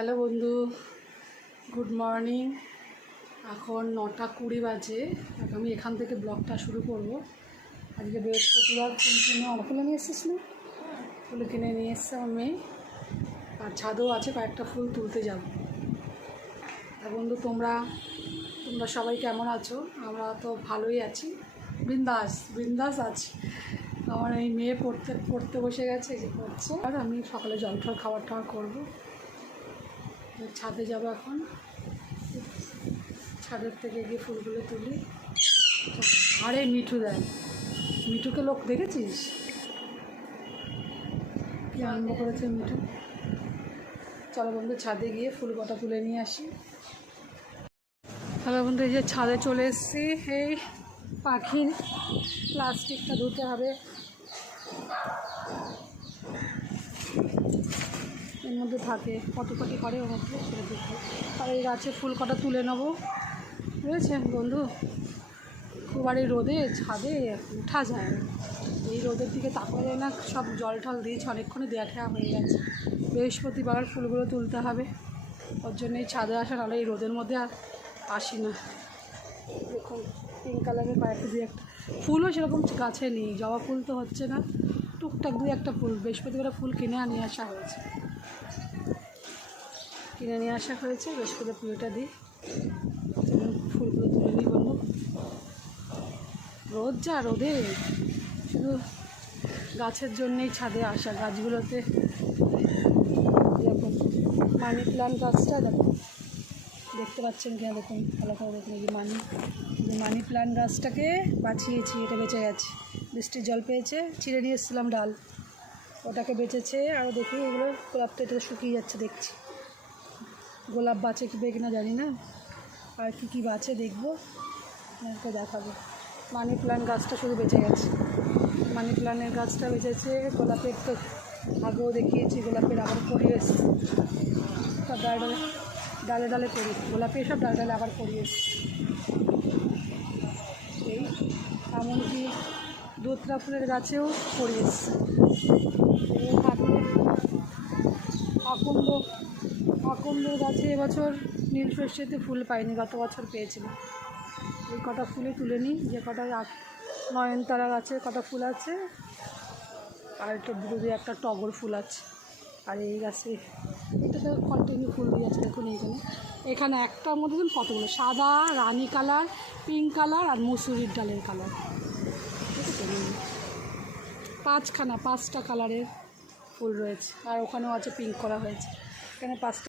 Hello বন্ধু, good morning. এখন 9:20 বাজে। আমি এখান থেকে ব্লগটা শুরু করব। আজকে বৃহস্পতিবার, ফুল কিনে ফুলে নিয়ে এসেছিস না? ফুল কিনে নিয়ে এসছে আমার মেয়ে, আর ছাদেও আছে, কয়েকটা ফুল তুলতে যাব। আর বন্ধু, তোমরা সবাই কেমন আছো? আমরা তো ভালোই আছি, বিন্দাস আছি। আমার এই মেয়ে পড়তে বসে গেছে, যে পড়ছে, আর আমি সকালে জলফল খাবার করবো। ছাদে যাব এখন, ছাদের থেকে গিয়ে ফুলগুলো তুলি। আরে মিঠু দেয়, মিঠুকে লোক দেখেছিস কি আরম্ভ করেছে মিঠু। চলো বন্ধু, ছাদে গিয়ে ফুল কটা তুলে নিয়ে আসি। হ্যালো বন্ধু, এই যে ছাদে চলে এসেছি। এই পাখির প্লাস্টিকটা ধুতে হবে, এর মধ্যে থাকে কত পাখি করে, ওর মধ্যে ছেড়ে দিতে। আর এই গাছে ফুল কটা তুলে নেবো, বুঝেছেন বন্ধু। খুব আর এই রোদে ছাদে উঠা যায় না, এই রোদের দিকে তাকানো যায় না। সব জল টল দিয়েছে, অনেকক্ষণে দেখা হয়ে গেছে। বৃহস্পতিবার ফুলগুলো তুলতে হবে, ওর জন্যই ছাদে আসা, নাহলে এই রোদের মধ্যে আর আসি না। দেখুন পিঙ্ক কালারের কয়েকটা দুই একটা ফুলও সেরকম গাছে নেই, জবা ফুল তো হচ্ছে না, টুকটাক দুই একটা ফুল। বৃহস্পতিবার ফুল কিনে নিয়ে আসা হয়েছে, বৃহস্পতিবার পুজোটা দিই। ফুলগুলো তুলে নিই বন্ধু। রোদ যা, রোদে শুধু গাছের জন্যেই ছাদে আসা। গাছগুলোতে এরকম মানি প্লান্ট গাছটা দেখতে পাচ্ছেন কিনা দেখুন, ভালো করে দেখুন। এই মানি প্লান্ট গাছটাকে বাঁচিয়েছি, এটা বেঁচে গেছে, বৃষ্টির জল পেয়েছে, ছিঁড়ে নিয়ে এসেছিলাম ডাল, ওটাকে বেঁচেছে। আরও দেখি এগুলো গোলাপটা, এটা শুকিয়ে যাচ্ছে দেখছি। গোলাপ বাঁচে কি কিনা জানি না, আর কি বাঁচে দেখবো, তো দেখাবো। মানি প্লান্ট গাছটা শুধু বেঁচে গেছে, মানি প্লান্টের গাছটা বেঁচেছে। গোলাপের তো আগেও দেখিয়েছি, গোলাপের আবার করিয়ে এসছে, সব ডালে ডালে করি, গোলাপের সব ডালে আবার করিয়ে এসছে। এই এমনকি দোতরা ফুলের গাছেও করিয়ে এসছে। এই আকন্দের গাছে এবছর নীল সর্ষেতে ফুল পাইনি, গত বছর পেয়েছিলাম। ওই কটা ফুলে তুলে নিই, যে কটা নয়নতারা গাছে কটা ফুল আছে, আর একটা দুটো একটা টগর ফুল আছে। আর এই গাছে এটা তো কন্টিনিউ ফুল দিয়ে আছে, দেখুন এখানে একটার মধ্যে দেখুন কতগুলো, সাদা, রানি কালার, পিঙ্ক কালার, আর মুসুরির ডালের কালার, পাঁচটা কালারের ফুল রয়েছে। আর ওখানেও আছে, পিঙ্ক করা হয়েছে, এখানে 5টা।